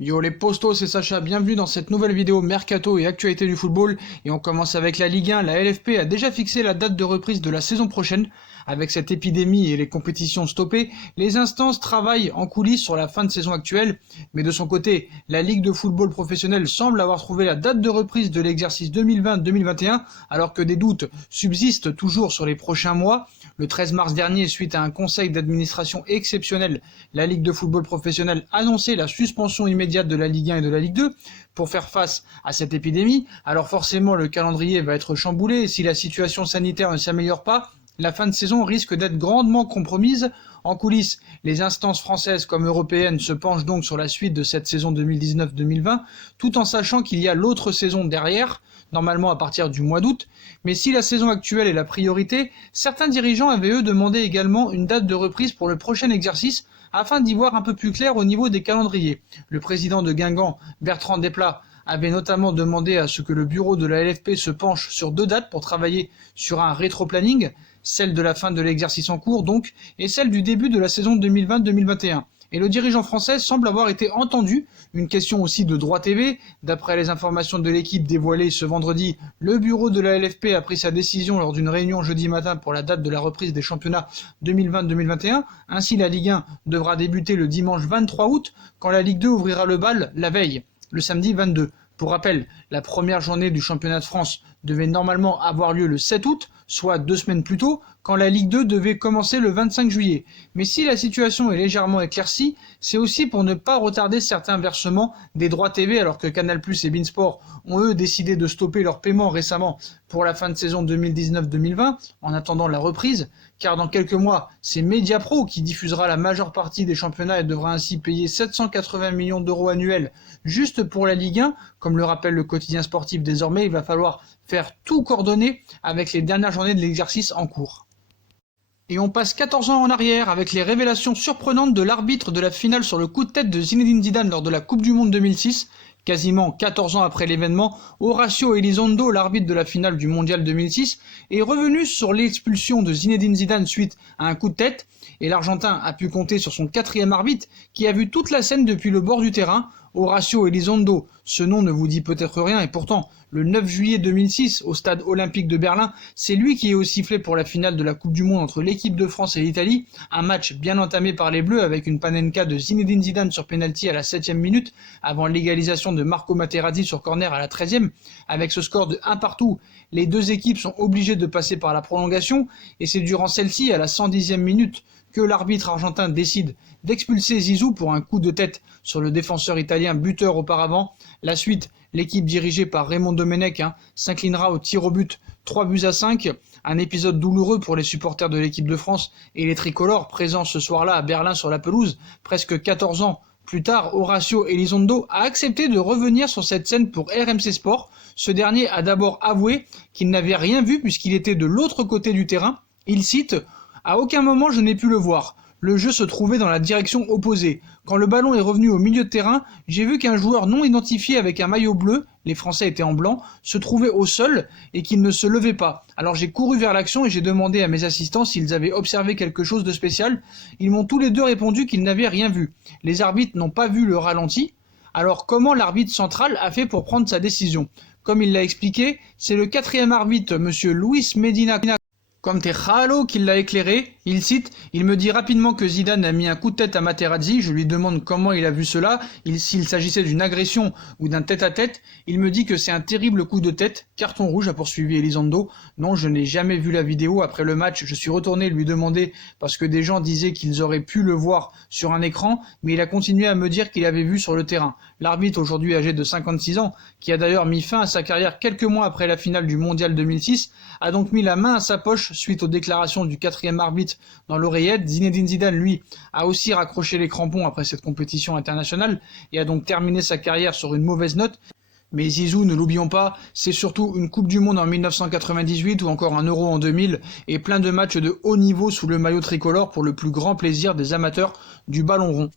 Yo les postos, c'est Sacha, bienvenue dans cette nouvelle vidéo Mercato et actualité du football. Et on commence avec la Ligue 1, la LFP a déjà fixé la date de reprise de la saison prochaine. Avec cette épidémie et les compétitions stoppées, les instances travaillent en coulisses sur la fin de saison actuelle. Mais de son côté, la Ligue de football professionnel semble avoir trouvé la date de reprise de l'exercice 2020-2021, alors que des doutes subsistent toujours sur les prochains mois. Le 13 mars dernier, suite à un conseil d'administration exceptionnel, la Ligue de football professionnel annonçait la suspension immédiate de la Ligue 1 et de la Ligue 2 pour faire face à cette épidémie. Alors forcément, le calendrier va être chamboulé et si la situation sanitaire ne s'améliore pas, la fin de saison risque d'être grandement compromise. En coulisses, les instances françaises comme européennes se penchent donc sur la suite de cette saison 2019-2020, tout en sachant qu'il y a l'autre saison derrière, normalement à partir du mois d'août. Mais si la saison actuelle est la priorité, certains dirigeants avaient eux demandé également une date de reprise pour le prochain exercice, afin d'y voir un peu plus clair au niveau des calendriers. Le président de Guingamp, Bertrand Desplat, avait notamment demandé à ce que le bureau de la LFP se penche sur 2 dates pour travailler sur un rétro-planning, celle de la fin de l'exercice en cours donc, et celle du début de la saison 2020-2021. Et le dirigeant français semble avoir été entendu. Une question aussi de droit TV. D'après les informations de l'équipe dévoilées ce vendredi, le bureau de la LFP a pris sa décision lors d'une réunion jeudi matin pour la date de la reprise des championnats 2020-2021. Ainsi, la Ligue 1 devra débuter le dimanche 23 août, quand la Ligue 2 ouvrira le bal la veille, le samedi 22. Pour rappel, la première journée du championnat de France devait normalement avoir lieu le 7 août, soit 2 semaines plus tôt, quand la Ligue 2 devait commencer le 25 juillet. Mais si la situation est légèrement éclaircie, c'est aussi pour ne pas retarder certains versements des droits TV, alors que Canal+ et beIN Sport ont eux décidé de stopper leur paiement récemment pour la fin de saison 2019-2020, en attendant la reprise, car dans quelques mois, c'est Mediapro qui diffusera la majeure partie des championnats et devra ainsi payer 780 millions d'euros annuels juste pour la Ligue 1. Comme le rappelle le quotidien sportif désormais, il va falloir faire tout coordonner avec les dernières journées de l'exercice en cours. Et on passe 14 ans en arrière avec les révélations surprenantes de l'arbitre de la finale sur le coup de tête de Zinedine Zidane lors de la Coupe du Monde 2006. Quasiment 14 ans après l'événement, Horacio Elizondo, l'arbitre de la finale du Mondial 2006, est revenu sur l'expulsion de Zinedine Zidane suite à un coup de tête, et l'Argentin a pu compter sur son 4e arbitre qui a vu toute la scène depuis le bord du terrain. Horacio Elizondo, ce nom ne vous dit peut-être rien, et pourtant, le 9 juillet 2006, au stade olympique de Berlin, c'est lui qui est au sifflet pour la finale de la Coupe du Monde entre l'équipe de France et l'Italie, un match bien entamé par les Bleus avec une panenka de Zinedine Zidane sur penalty à la 7e minute, avant l'égalisation de Marco Materazzi sur corner à la 13e. Avec ce score de 1 partout, les deux équipes sont obligées de passer par la prolongation, et c'est durant celle-ci, à la 110e minute, que l'arbitre argentin décide d'expulser Zizou pour un coup de tête sur le défenseur italien buteur auparavant. La suite, l'équipe dirigée par Raymond Domenech s'inclinera au tir au but 3-5, un épisode douloureux pour les supporters de l'équipe de France et les tricolores présents ce soir-là à Berlin sur la pelouse. Presque 14 ans plus tard, Horacio Elizondo a accepté de revenir sur cette scène pour RMC Sport. Ce dernier a d'abord avoué qu'il n'avait rien vu puisqu'il était de l'autre côté du terrain. Il cite « À aucun moment je n'ai pu le voir. Le jeu se trouvait dans la direction opposée. Quand le ballon est revenu au milieu de terrain, j'ai vu qu'un joueur non identifié avec un maillot bleu, les Français étaient en blanc, se trouvait au sol et qu'il ne se levait pas. Alors j'ai couru vers l'action et j'ai demandé à mes assistants s'ils avaient observé quelque chose de spécial. Ils m'ont tous les deux répondu qu'ils n'avaient rien vu. Les arbitres n'ont pas vu le ralenti. Alors comment l'arbitre central a fait pour prendre sa décision ? Comme il l'a expliqué, c'est le 4e arbitre, M. Luis Medina Conterralo, qui l'a éclairé. Il cite « Il me dit rapidement que Zidane a mis un coup de tête à Materazzi. Je lui demande comment il a vu cela, s'il s'agissait d'une agression ou d'un tête-à-tête. Il me dit que c'est un terrible coup de tête. Carton rouge », a poursuivi Elizondo. « Non, je n'ai jamais vu la vidéo. Après le match, je suis retourné lui demander parce que des gens disaient qu'ils auraient pu le voir sur un écran, mais il a continué à me dire qu'il avait vu sur le terrain. » L'arbitre, aujourd'hui âgé de 56 ans, qui a d'ailleurs mis fin à sa carrière quelques mois après la finale du Mondial 2006, a donc mis la main à sa poche suite aux déclarations du 4e arbitre dans l'oreillette. Zinedine Zidane, lui, a aussi raccroché les crampons après cette compétition internationale et a donc terminé sa carrière sur une mauvaise note. Mais Zizou, ne l'oublions pas, c'est surtout une Coupe du Monde en 1998 ou encore un Euro en 2000 et plein de matchs de haut niveau sous le maillot tricolore pour le plus grand plaisir des amateurs du ballon rond.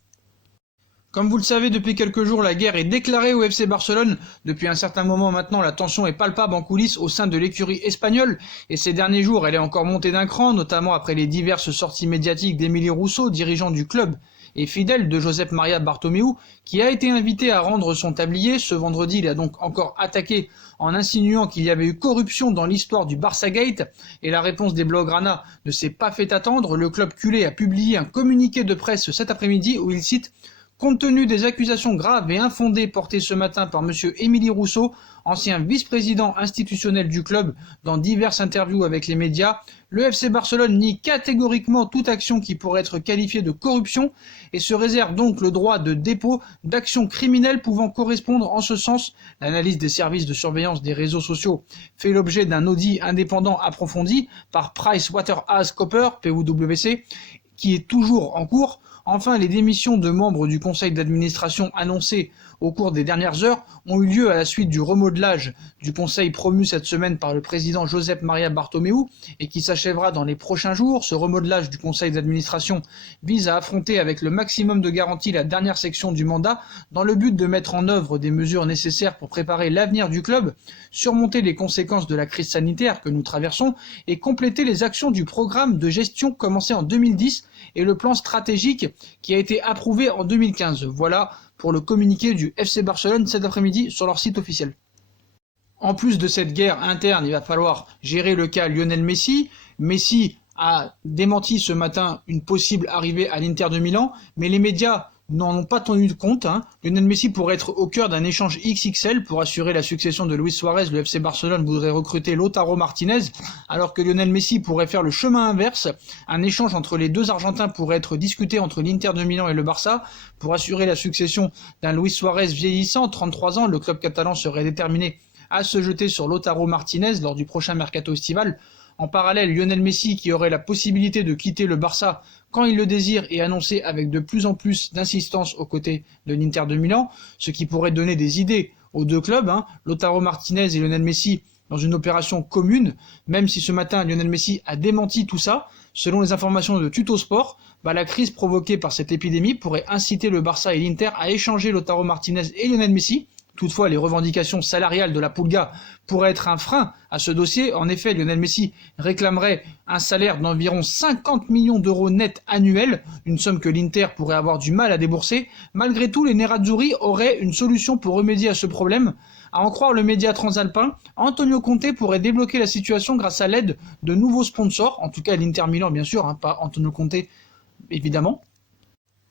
Comme vous le savez, depuis quelques jours, la guerre est déclarée au FC Barcelone. Depuis un certain moment maintenant, la tension est palpable en coulisses au sein de l'écurie espagnole. Et ces derniers jours, elle est encore montée d'un cran, notamment après les diverses sorties médiatiques d'Emily Rousseau, dirigeant du club, et fidèle de Josep Maria Bartomeu, qui a été invité à rendre son tablier. Ce vendredi, il a donc encore attaqué en insinuant qu'il y avait eu corruption dans l'histoire du Barça Gate, et la réponse des Blaugrana ne s'est pas fait attendre. Le club culé a publié un communiqué de presse cet après-midi où il cite: compte tenu des accusations graves et infondées portées ce matin par M. Émilie Rousseau, ancien vice-président institutionnel du club, dans diverses interviews avec les médias, le FC Barcelone nie catégoriquement toute action qui pourrait être qualifiée de corruption et se réserve donc le droit de dépôt d'actions criminelles pouvant correspondre en ce sens. L'analyse des services de surveillance des réseaux sociaux fait l'objet d'un audit indépendant approfondi par PricewaterhouseCoopers, PwC, qui est toujours en cours. Enfin, les démissions de membres du conseil d'administration annoncées au cours des dernières heures ont eu lieu à la suite du remodelage du conseil promu cette semaine par le président Josep Maria Bartomeu et qui s'achèvera dans les prochains jours. Ce remodelage du conseil d'administration vise à affronter avec le maximum de garantie la dernière section du mandat dans le but de mettre en œuvre des mesures nécessaires pour préparer l'avenir du club, surmonter les conséquences de la crise sanitaire que nous traversons et compléter les actions du programme de gestion commencé en 2010 et le plan stratégique qui a été approuvé en 2015. Voilà pour le communiqué du FC Barcelone cet après-midi sur leur site officiel. En plus de cette guerre interne, il va falloir gérer le cas Lionel Messi. Messi a démenti ce matin une possible arrivée à l'Inter de Milan, mais les médias n'en ont pas tenu compte. Lionel Messi pourrait être au cœur d'un échange XXL pour assurer la succession de Luis Suarez. Le FC Barcelone voudrait recruter Lautaro Martinez, alors que Lionel Messi pourrait faire le chemin inverse. Un échange entre les deux Argentins pourrait être discuté entre l'Inter de Milan et le Barça pour assurer la succession d'un Luis Suarez vieillissant, 33 ans. Le club catalan serait déterminé à se jeter sur Lautaro Martinez lors du prochain mercato estival. En parallèle, Lionel Messi, qui aurait la possibilité de quitter le Barça quand il le désire, est annoncé avec de plus en plus d'insistance aux côtés de l'Inter de Milan, ce qui pourrait donner des idées aux deux clubs, Lautaro Martinez et Lionel Messi, dans une opération commune, même si ce matin Lionel Messi a démenti tout ça. Selon les informations de Tuttosport, la crise provoquée par cette épidémie pourrait inciter le Barça et l'Inter à échanger Lautaro Martinez et Lionel Messi. Toutefois, les revendications salariales de la Pulga pourraient être un frein à ce dossier. En effet, Lionel Messi réclamerait un salaire d'environ 50 millions d'euros net annuels, une somme que l'Inter pourrait avoir du mal à débourser. Malgré tout, les Nerazzurri auraient une solution pour remédier à ce problème. À en croire le média transalpin, Antonio Conte pourrait débloquer la situation grâce à l'aide de nouveaux sponsors, en tout cas l'Inter Milan bien sûr, pas Antonio Conte évidemment.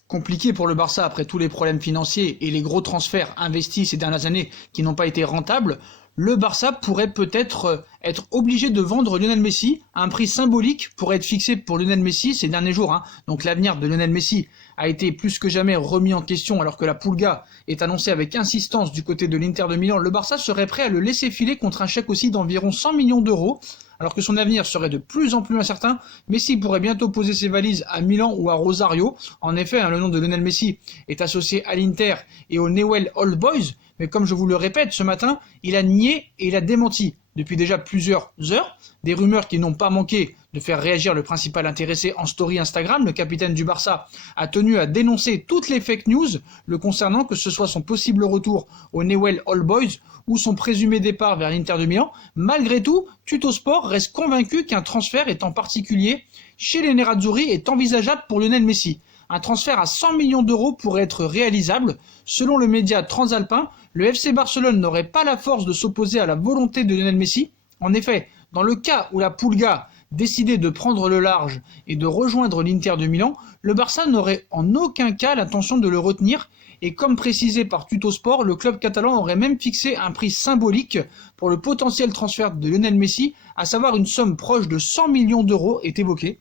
Compliqué pour le Barça après tous les problèmes financiers et les gros transferts investis ces dernières années qui n'ont pas été rentables, le Barça pourrait peut-être être obligé de vendre Lionel Messi. Un prix symbolique pourrait être fixé pour Lionel Messi ces derniers jours. Donc l'avenir de Lionel Messi a été plus que jamais remis en question alors que la Pulga est annoncée avec insistance du côté de l'Inter de Milan. Le Barça serait prêt à le laisser filer contre un chèque aussi d'environ 100 millions d'euros. Alors que son avenir serait de plus en plus incertain, Messi pourrait bientôt poser ses valises à Milan ou à Rosario. En effet, le nom de Lionel Messi est associé à l'Inter et au Newell's Old Boys, mais comme je vous le répète, ce matin, il a nié et il a démenti depuis déjà plusieurs heures des rumeurs qui n'ont pas manqué de faire réagir le principal intéressé en story Instagram. Le capitaine du Barça a tenu à dénoncer toutes les fake news le concernant, que ce soit son possible retour au Newell's Old Boys ou son présumé départ vers l'Inter de Milan. Malgré tout, Tuttosport reste convaincu qu'un transfert, et en particulier chez les Nerazzurri, est envisageable pour Lionel Messi. Un transfert à 100 millions d'euros pourrait être réalisable. Selon le média transalpin, le FC Barcelone n'aurait pas la force de s'opposer à la volonté de Lionel Messi. En effet, dans le cas où la Pulga décidait de prendre le large et de rejoindre l'Inter de Milan, le Barça n'aurait en aucun cas l'intention de le retenir. Et comme précisé par Tuttosport, le club catalan aurait même fixé un prix symbolique pour le potentiel transfert de Lionel Messi, à savoir une somme proche de 100 millions d'euros est évoquée.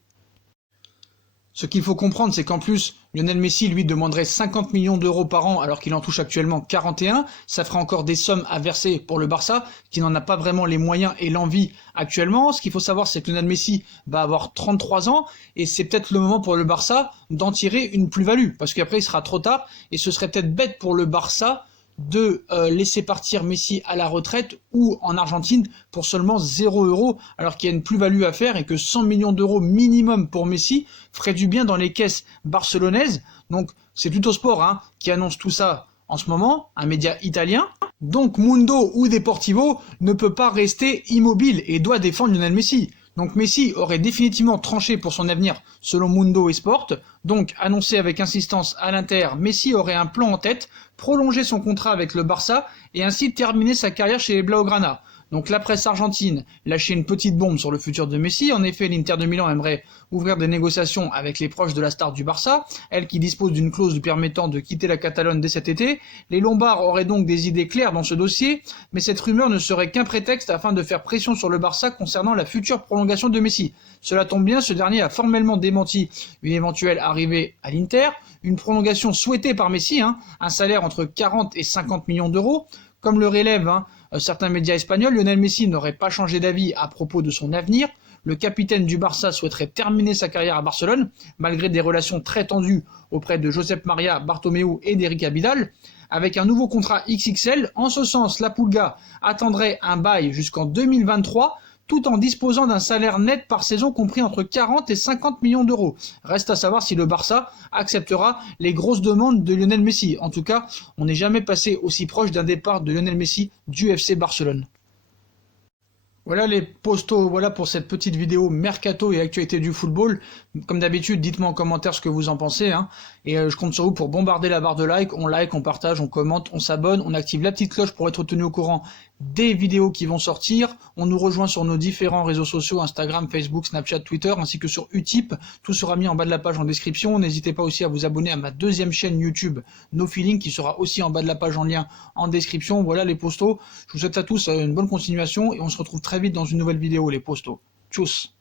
Ce qu'il faut comprendre, c'est qu'en plus, Lionel Messi, lui, demanderait 50 millions d'euros par an alors qu'il en touche actuellement 41. Ça ferait encore des sommes à verser pour le Barça, qui n'en a pas vraiment les moyens et l'envie actuellement. Ce qu'il faut savoir, c'est que Lionel Messi va avoir 33 ans et c'est peut-être le moment pour le Barça d'en tirer une plus-value, parce qu'après, il sera trop tard et ce serait peut-être bête pour le Barça de laisser partir Messi à la retraite ou en Argentine pour seulement 0 €, alors qu'il y a une plus-value à faire et que 100 millions d'euros minimum pour Messi ferait du bien dans les caisses barcelonaises. Donc c'est Tuttosport qui annonce tout ça en ce moment, un média italien. Donc Mundo ou Deportivo ne peut pas rester immobile et doit défendre Lionel Messi. Donc Messi aurait définitivement tranché pour son avenir selon Mundo Esport, donc annoncé avec insistance à l'Inter, Messi aurait un plan en tête, prolonger son contrat avec le Barça et ainsi terminer sa carrière chez les Blaugrana. Donc la presse argentine lâchait une petite bombe sur le futur de Messi. En effet, l'Inter de Milan aimerait ouvrir des négociations avec les proches de la star du Barça, elle qui dispose d'une clause lui permettant de quitter la Catalogne dès cet été. Les Lombards auraient donc des idées claires dans ce dossier, mais cette rumeur ne serait qu'un prétexte afin de faire pression sur le Barça concernant la future prolongation de Messi. Cela tombe bien, ce dernier a formellement démenti une éventuelle arrivée à l'Inter, une prolongation souhaitée par Messi, un salaire entre 40 et 50 millions d'euros. Comme le relèvent certains médias espagnols, Lionel Messi n'aurait pas changé d'avis à propos de son avenir. Le capitaine du Barça souhaiterait terminer sa carrière à Barcelone, malgré des relations très tendues auprès de Josep Maria Bartomeu et d'Eric Abidal. Avec un nouveau contrat XXL, en ce sens, la Pulga attendrait un bail jusqu'en 2023, tout en disposant d'un salaire net par saison compris entre 40 et 50 millions d'euros. Reste à savoir si le Barça acceptera les grosses demandes de Lionel Messi. En tout cas, on n'est jamais passé aussi proche d'un départ de Lionel Messi du FC Barcelone. Voilà les postos, voilà pour cette petite vidéo mercato et actualité du football. Comme d'habitude, dites-moi en commentaire ce que vous en pensez. Et je compte sur vous pour bombarder la barre de like. On like, on partage, on commente, on s'abonne, on active la petite cloche pour être tenu au courant des vidéos qui vont sortir. On nous rejoint sur nos différents réseaux sociaux, Instagram, Facebook, Snapchat, Twitter, ainsi que sur Utip. Tout sera mis en bas de la page en description. N'hésitez pas aussi à vous abonner à ma deuxième chaîne YouTube, No Feeling, qui sera aussi en bas de la page en lien en description. Voilà les postos. Je vous souhaite à tous une bonne continuation et on se retrouve très vite dans une nouvelle vidéo, les postos. Tchuss!